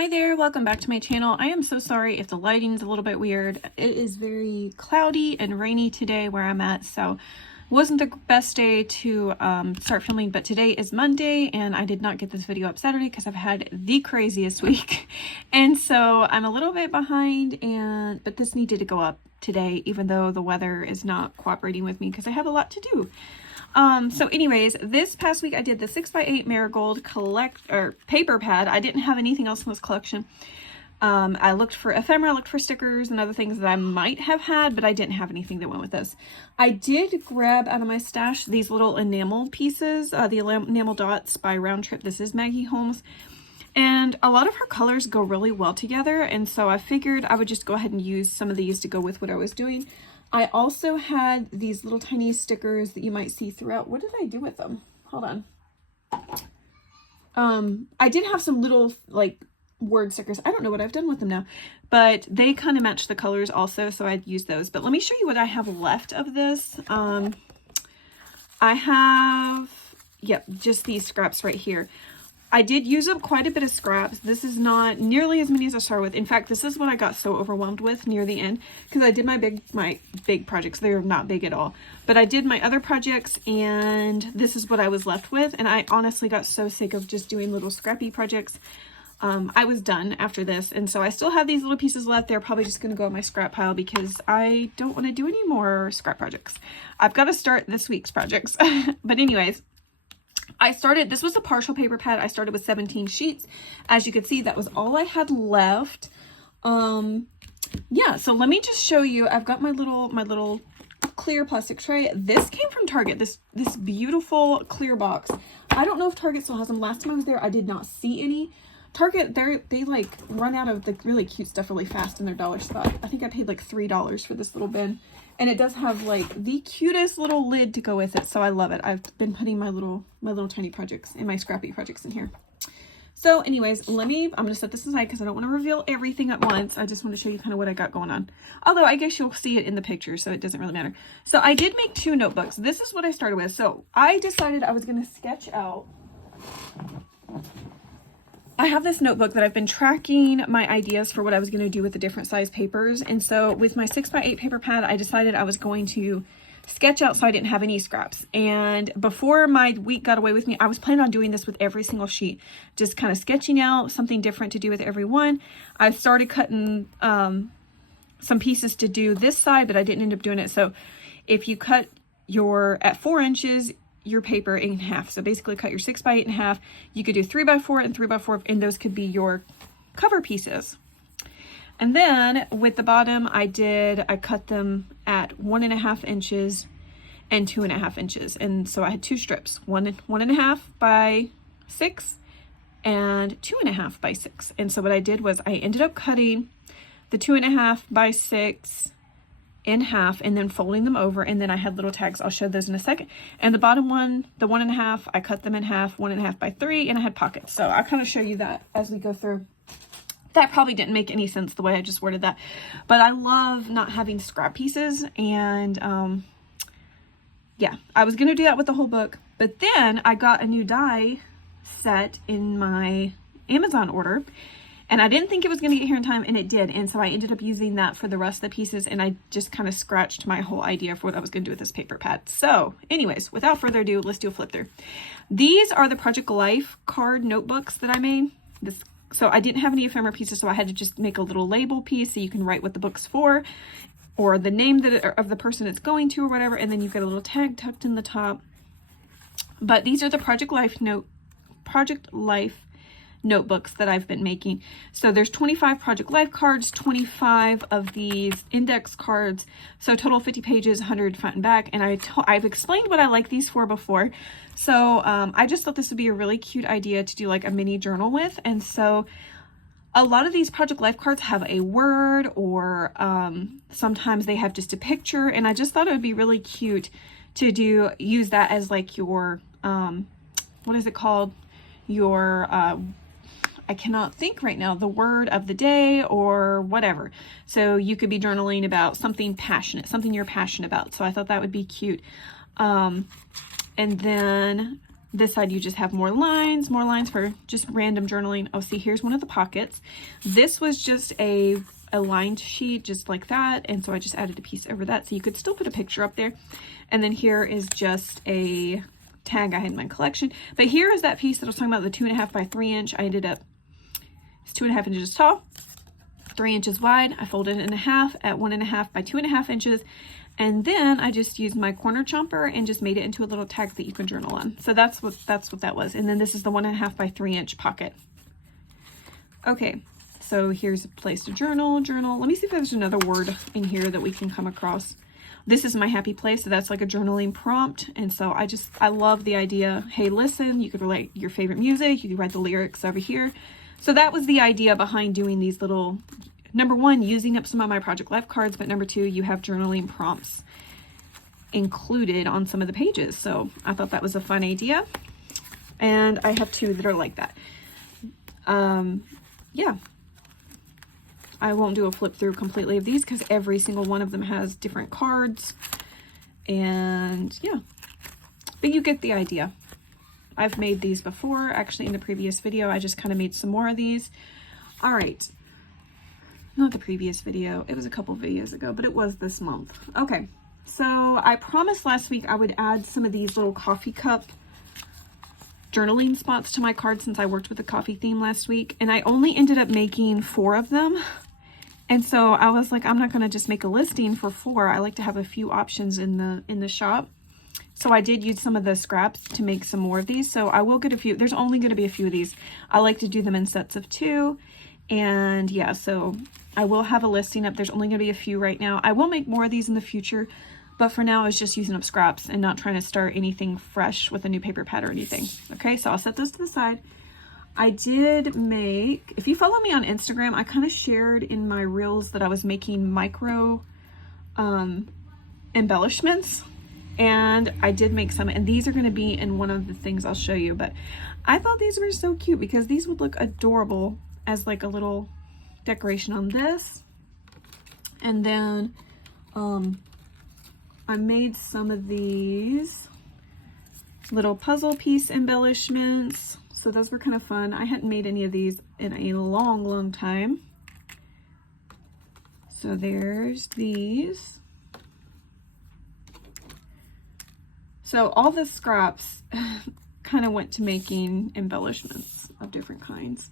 Hi there, welcome back to my channel. I am so sorry if the lighting's a little bit weird. It is very cloudy and rainy today where I'm at, so wasn't the best day to start filming, but today is Monday and I did not get this video up Saturday because I've had the craziest week. And so I'm a little bit behind, but this needed to go up today even though the weather is not cooperating with me because I have a lot to do. So anyways, this past week I did the 6x8 Marigold paper pad. I didn't have anything else in this collection. I looked for ephemera, looked for stickers and other things that I might have had, but I didn't have anything that went with this. I did grab out of my stash these little enamel pieces, the enamel dots by Round Trip. This is Maggie Holmes. And a lot of her colors go really well together. And so I figured I would just go ahead and use some of these to go with what I was doing. I also had these little tiny stickers that you might see throughout. What did I do with them? Hold on. I did have some little like word stickers. I don't know what I've done with them now, but they kind of match the colors also, so I'd use those. But let me show you what I have left of this. I have, just these scraps right here. I did use up quite a bit of scraps. This is not nearly as many as I started with. In fact, this is what I got so overwhelmed with near the end because I did my big projects. They're not big at all, but I did my other projects and this is what I was left with. And I honestly got so sick of just doing little scrappy projects. I was done after this. And so I still have these little pieces left. They're probably just going to go in my scrap pile because I don't want to do any more scrap projects. I've got to start this week's projects. But anyways, this was a partial paper pad. I started with 17 sheets. As you can see, that was all I had left. Yeah, so let me just show you. I've got my little clear plastic tray. This came from Target, this beautiful clear box. I don't know if Target still has them. Last time I was there, I did not see any. Target, they like run out of the really cute stuff really fast in their dollar spot. I think I paid like $3 for this little bin. And it does have like the cutest little lid to go with it. So I love it. I've been putting my little tiny projects and my scrappy projects in here. So anyways, I'm going to set this aside because I don't want to reveal everything at once. I just want to show you kind of what I got going on. Although I guess you'll see it in the picture, so it doesn't really matter. So I did make 2 notebooks. This is what I started with. So I decided I was going to sketch out. I have this notebook that I've been tracking my ideas for what I was going to do with the different size papers. And so with my 6x8 paper pad, I decided I was going to sketch out so I didn't have any scraps. And before my week got away with me, I was planning on doing this with every single sheet, just kind of sketching out something different to do with every one. I started cutting some pieces to do this side, but I didn't end up doing it. So if you cut at 4 inches, your paper in half. So basically cut your 6x8 in half. You could do 3x4 and 3x4, and those could be your cover pieces. And then with the bottom, I cut them at 1.5 inches and 2.5 inches. And so I had 2 strips, 1.5 by 6 and 2.5 by 6. And so what I did was I ended up cutting the 2.5 by 6 in half and then folding them over, and then I had little tags. I'll show those in a second. And the bottom one, the 1.5, I cut them in half, 1.5 by 3, and I had pockets. So I'll kind of show you that as we go through. That probably didn't make any sense the way I just worded that, but I love not having scrap pieces. And yeah, I was gonna do that with the whole book, but then I got a new die set in my Amazon order. And I didn't think it was going to get here in time, and it did. And so I ended up using that for the rest of the pieces, and I just kind of scratched my whole idea for what I was going to do with this paper pad. So anyways, without further ado, let's do a flip through. These are the Project Life card notebooks that I made. So I didn't have any ephemera pieces, so I had to just make a little label piece so you can write what the book's for, or the name of the person it's going to, or whatever. And then you've got a little tag tucked in the top. But these are the Project Life notebooks that I've been making. So there's 25 Project Life cards, 25 of these index cards, so total 50 pages, 100 front and back. And I've explained what I like these for before. So I just thought this would be a really cute idea to do like a mini journal with. And so a lot of these Project Life cards have a word, or sometimes they have just a picture, and I just thought it would be really cute to use that as like your what is it called, your I cannot think right now, the word of the day or whatever. So you could be journaling about something passionate, something you're passionate about. So I thought that would be cute. And then This side, you just have more lines for just random journaling. Oh, see, here's one of the pockets. This was just a lined sheet, just like that. And so I just added a piece over that. So you could still put a picture up there. And then here is just a tag I had in my collection. But here is that piece that I was talking about, the 2.5 by 3 inch. I ended up, it's 2.5 inches tall, 3 inches wide. I folded it in half at 1.5 by 2.5 inches. And then I just used my corner chomper and just made it into a little tag that you can journal on. So that's what that was. And then this is the 1.5 by 3 inch pocket. Okay, so here's a place to journal. Let me see if there's another word in here that we can come across. This is my happy place, so that's like a journaling prompt. And so I love the idea. Hey, listen, you could write your favorite music. You could write the lyrics over here. So that was the idea behind doing these little, number one, using up some of my Project Life cards, but number two, you have journaling prompts included on some of the pages. So I thought that was a fun idea. And I have two that are like that. Yeah. I won't do a flip through completely of these because every single one of them has different cards. And yeah, but you get the idea. I've made these before, actually in the previous video. I just kind of made some more of these. All right. Not the previous video. It was a couple videos ago, but it was this month. Okay. So I promised last week I would add some of these little coffee cup journaling spots to my card since I worked with the coffee theme last week. And I only ended up making 4 of them. And so I was like, I'm not going to just make a listing for 4. I like to have a few options in the shop. So I did use some of the scraps to make some more of these. So I will get a few. There's only going to be a few of these. I like to do them in sets of 2. And yeah, so I will have a listing up. There's only going to be a few right now. I will make more of these in the future. But for now, I was just using up scraps and not trying to start anything fresh with a new paper pad or anything. Okay, so I'll set those to the side. I did make, if you follow me on Instagram, I kind of shared in my reels that I was making micro embellishments. And I did make some, and these are going to be in one of the things I'll show you. But I thought these were so cute because these would look adorable as like a little decoration on this. And then I made some of these little puzzle piece embellishments. So those were kind of fun. I hadn't made any of these in a long, long time. So there's these. So all the scraps kind of went to making embellishments of different kinds.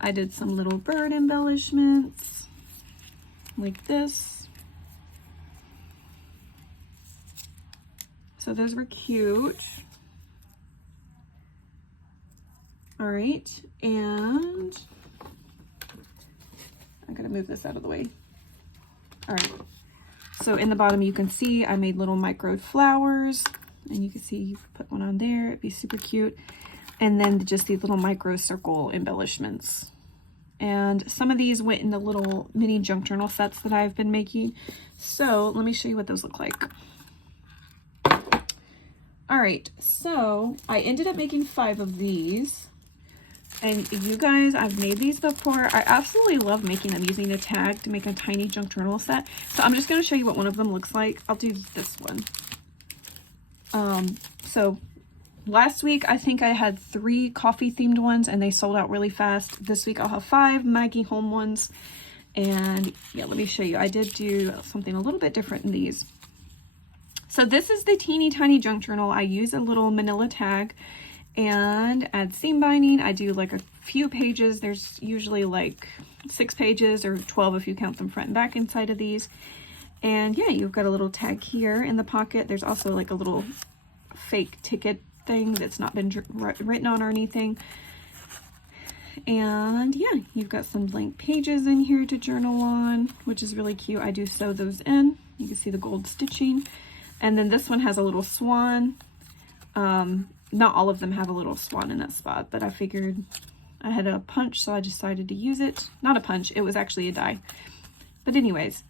I did some little bird embellishments like this. So those were cute. All right, and I gotta move this out of the way. All right, so in the bottom you can see I made little microed flowers, and you can see you put one on there, it'd be super cute. And then just these little micro circle embellishments. And some of these went in the little mini junk journal sets that I've been making. So let me show you what those look like. All right, so I ended up making 5 of these. And you guys, I've made these before. I absolutely love making them using a tag to make a tiny junk journal set. So I'm just going to show you what one of them looks like. I'll do this one. So last week, I think I had 3 coffee themed ones and they sold out really fast. This week I'll have 5 Maggie Holmes ones. And yeah, let me show you. I did do something a little bit different in these. So this is the teeny tiny junk journal. I use a little manila tag and add seam binding. I do like a few pages. There's usually like 6 pages or 12 if you count them front and back inside of these. And yeah, you've got a little tag here in the pocket. There's also like a little fake ticket thing that's not been written on or anything. And yeah, you've got some blank pages in here to journal on, which is really cute. I do sew those in. You can see the gold stitching. And then this one has a little swan. Not all of them have a little swan in that spot, but I figured I had a punch, so I decided to use it. Not a punch, it was actually a die. But anyways,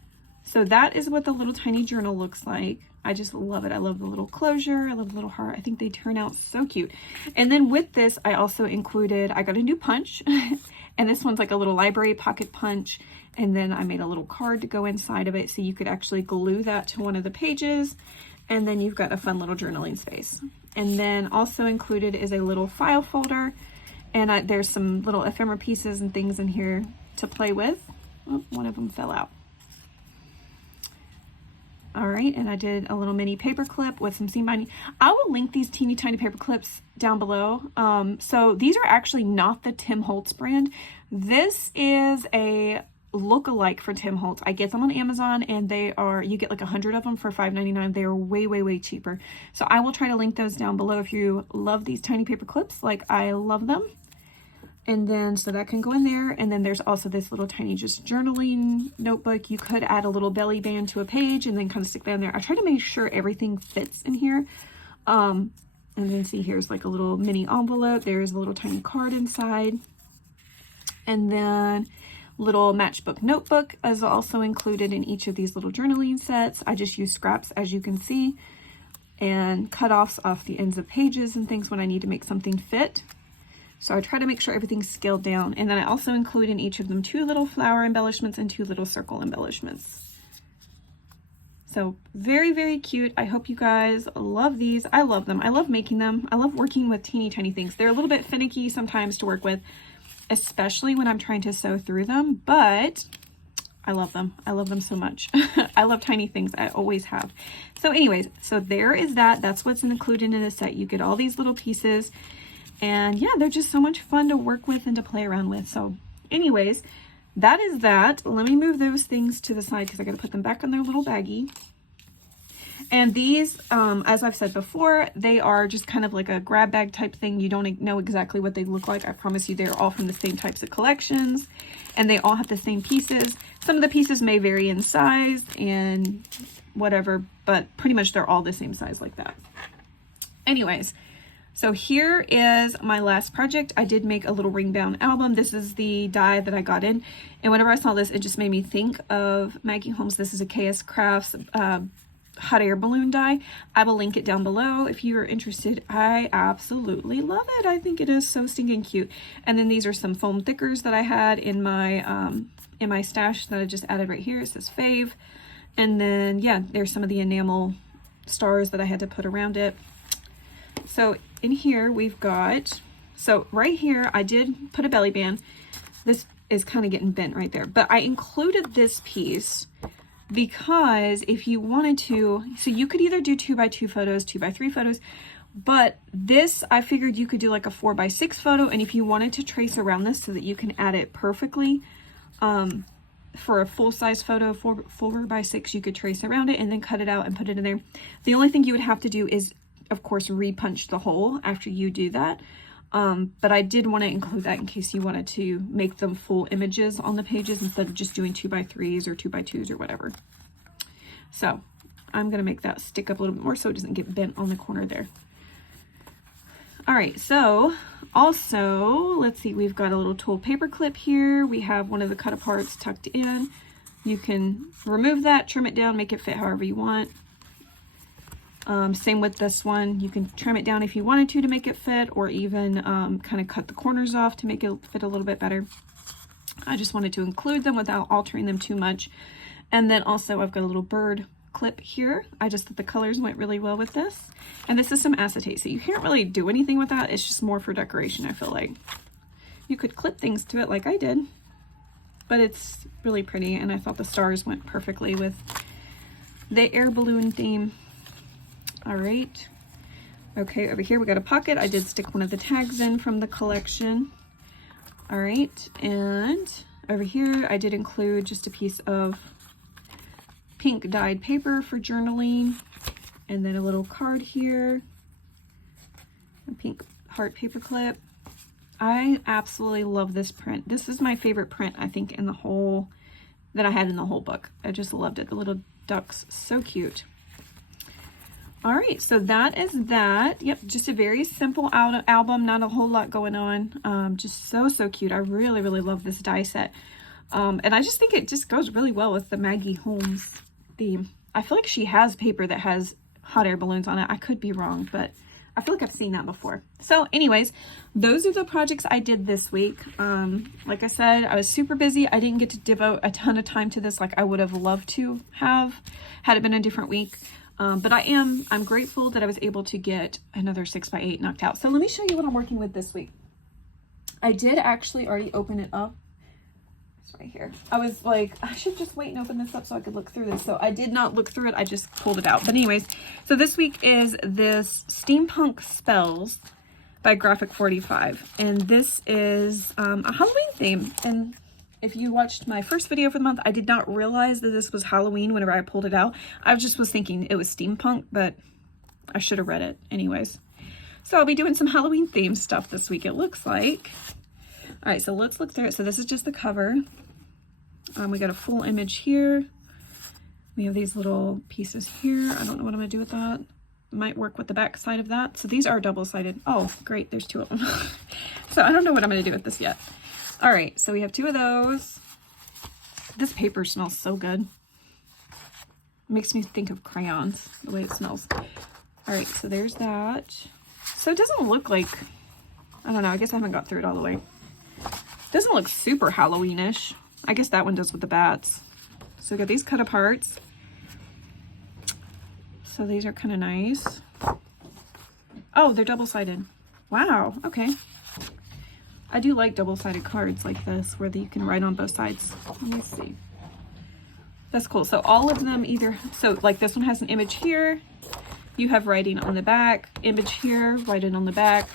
so that is what the little tiny journal looks like. I just love it. I love the little closure. I love the little heart. I think they turn out so cute. And then with this, I also included, I got a new punch. And this one's like a little library pocket punch. And then I made a little card to go inside of it so you could actually glue that to one of the pages. And then you've got a fun little journaling space. And then also included is a little file folder, and there's some little ephemera pieces and things in here to play with. Oh, one of them fell out. All right, and I did a little mini paper clip with some seam binding. I will link these teeny tiny paper clips down below. So these are actually not the Tim Holtz brand. This is a look-alike for Tim Holtz. I get them on Amazon, and they are, you get like 100 of them for $5.99. They are way, way, way cheaper. So I will try to link those down below if you love these tiny paper clips like I love them. And then, so that can go in there. And then there's also this little tiny just journaling notebook. You could add a little belly band to a page and then kind of stick that in there. I try to make sure everything fits in here. And then see, here's like a little mini envelope. There's a little tiny card inside. And then little matchbook notebook is also included in each of these little journaling sets. I just use scraps, as you can see, and cut-offs off the ends of pages and things when I need to make something fit. So I try to make sure everything's scaled down. And then I also include in each of them 2 little flower embellishments and 2 little circle embellishments. So very, very cute. I hope you guys love these. I love them. I love making them. I love working with teeny tiny things. They're a little bit finicky sometimes to work with, especially when I'm trying to sew through them, but I love them. I love them so much. I love tiny things. I always have. So anyways, so there is that. That's what's included in the set. You get all these little pieces. And yeah, they're just so much fun to work with and to play around with. So anyways, that is that. Let me move those things to the side because I got to put them back in their little baggie. And these, as I've said before, they are just kind of like a grab bag type thing. You don't know exactly what they look like. I promise you they're all from the same types of collections and they all have the same pieces. Some of the pieces may vary in size and whatever, but pretty much they're all the same size like that. Anyways, so here is my last project. I did make a little ring bound album. This is the die that I got in. And whenever I saw this, it just made me think of Maggie Holmes. This is a KS Crafts hot air balloon die. I will link it down below if you're interested. I absolutely love it. I think it is so stinking cute. And then these are some foam thickers that I had in my stash that I just added right here. It says fave. And then yeah, there's some of the enamel stars that I had to put around it. So in here we've got, so right here I did put a belly band. This is kind of getting bent right there, but I included this piece because if you wanted to, so you could either do 2x2 photos, 2x3 photos, but this I figured you could do like a 4x6 photo, and if you wanted to trace around this so that you can add it perfectly for a full-size photo, 4x6, you could trace around it and then cut it out and put it in there. The only thing you would have to do is of course re-punch the hole after you do that, but I did want to include that in case you wanted to make them full images on the pages instead of just doing 2x3s or 2x2s or whatever. So I'm going to make that stick up a little bit more so it doesn't get bent on the corner there. All right, so also let's see, we've got a little tool paper clip here. We have one of the cut aparts tucked in. You can remove that, trim it down, make it fit however you want. Same with this one. You can trim it down if you wanted to make it fit, or even kind of cut the corners off to make it fit a little bit better. I just wanted to include them without altering them too much. And then also I've got a little bird clip here. I just thought the colors went really well with this. And this is some acetate, so you can't really do anything with that. It's just more for decoration, I feel like. You could clip things to it like I did, but it's really pretty, and I thought the stars went perfectly with the air balloon theme. All right, okay, over here we got a pocket. I did stick one of the tags in from the collection. All right, and over here I did include just a piece of pink dyed paper for journaling, and then a little card here, a pink heart paper clip. I absolutely love this print. This is my favorite print, I think, in the whole, that I had in the whole book. I just loved it. The little ducks, so cute. All right, so that is that. Yep, just a very simple album, not a whole lot going on. Just so cute. I really love this die set. And I just think it just goes really well with the Maggie Holmes theme. I feel like she has paper that has hot air balloons on it. I could be wrong, but I feel like I've seen that before. So anyways, those are the projects I did this week. Like I said, I was super busy. I didn't get to devote a ton of time to this like I would have loved to have had it been a different week. But I'm grateful that I was able to get another 6x8 knocked out. So let me show you what I'm working with this week. I did actually already open it up. It's right here. I was like, I should just wait and open this up so I could look through this. So I did not look through it. I just pulled it out. But anyways, so this week is this Steampunk Spells by Graphic 45. And this is a Halloween theme. And if you watched my first video for the month, I did not realize that this was Halloween whenever I pulled it out. I just was thinking it was steampunk, but I should have read it anyways. So I'll be doing some Halloween themed stuff this week, it looks like. All right, so let's look through it. So this is just the cover. We got a full image here. We have these little pieces here. I don't know what I'm gonna do with that. Might work with the back side of that. So these are double-sided. Oh, great, there's 2 of them. So I don't know what I'm gonna do with this yet. All right, so we have 2 of those. This paper smells so good. Makes me think of crayons, the way it smells. All right, so there's that. So it doesn't look like, I don't know, I guess I haven't got through it all the way. It doesn't look super Halloween-ish. I guess that one does with the bats. So we got these cut aparts. So these are kind of nice. Oh, they're double-sided. Wow, okay. I do like double-sided cards like this where you can write on both sides. Let me see. That's cool. So all of them either, so like this one has an image here. You have writing on the back, image here, writing on the back,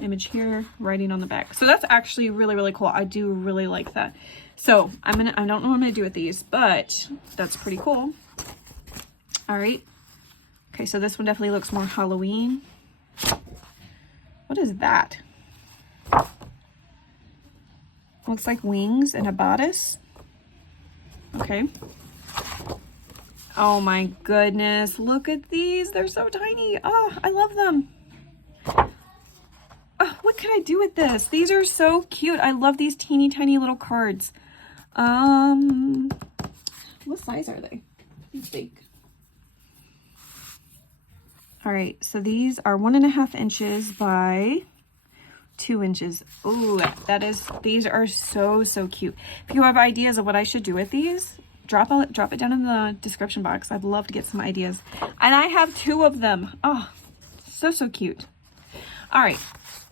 image here, writing on the back. So that's actually really, really cool. I do really like that. So I don't know what I'm gonna do with these, but that's pretty cool. All right. Okay, so this one definitely looks more Halloween. What is that? Looks like wings and a bodice. Okay. Oh my goodness, look at these. They're so tiny. Oh, I love them. Oh, what can I do with this? These are so cute. I love these teeny tiny little cards. What size are they? Let's see. All right, so these are 1.5 inches by 2 inches. Ooh, these are so cute. If you have ideas of what I should do with these, drop it down in the description box. I'd love to get some ideas. And I have 2 of them. Oh, so cute. All right,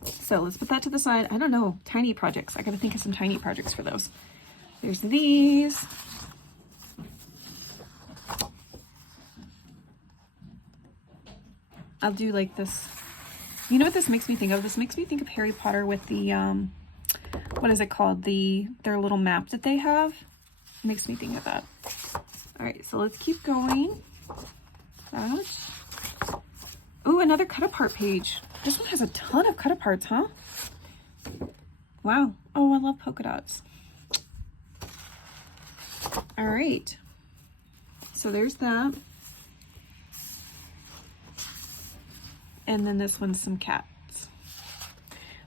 so let's put that to the side. I don't know, tiny projects. I gotta think of some tiny projects for those. There's these. I'll do like this. You know what this makes me think of? This makes me think of Harry Potter with the, what is it called? Their little map that they have. It makes me think of that. All right, so let's keep going. Oh, another cut apart page. This one has a ton of cut aparts, huh? Wow. Oh, I love polka dots. All right. So there's that. And then this one's some cats.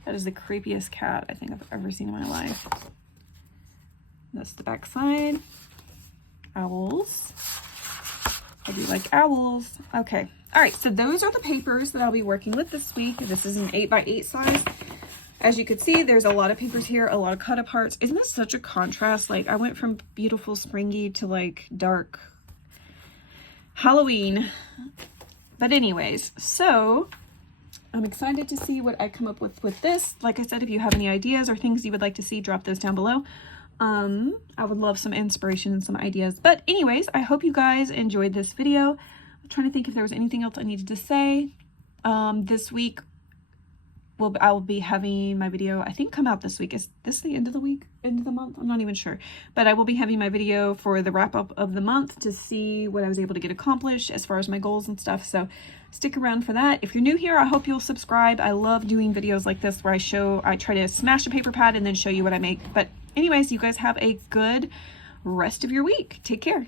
That is the creepiest cat I think I've ever seen in my life. That's the back side. Owls. I do like owls. Okay. All right. So those are the papers that I'll be working with this week. This is an 8x8 size. As you can see, there's a lot of papers here, a lot of cut aparts. Isn't this such a contrast? Like I went from beautiful springy to like dark Halloween. But anyways, so I'm excited to see what I come up with this. Like I said, if you have any ideas or things you would like to see, drop those down below. I would love some inspiration and some ideas. But anyways, I hope you guys enjoyed this video. I'm trying to think if there was anything else I needed to say. This week, I will be having my video, I think, come out this week. Is this the end of the week? End of the month? I'm not even sure. But I will be having my video for the wrap up of the month to see what I was able to get accomplished as far as my goals and stuff. So stick around for that. If you're new here, I hope you'll subscribe. I love doing videos like this where I try to smash a paper pad and then show you what I make. But anyways, you guys have a good rest of your week. Take care.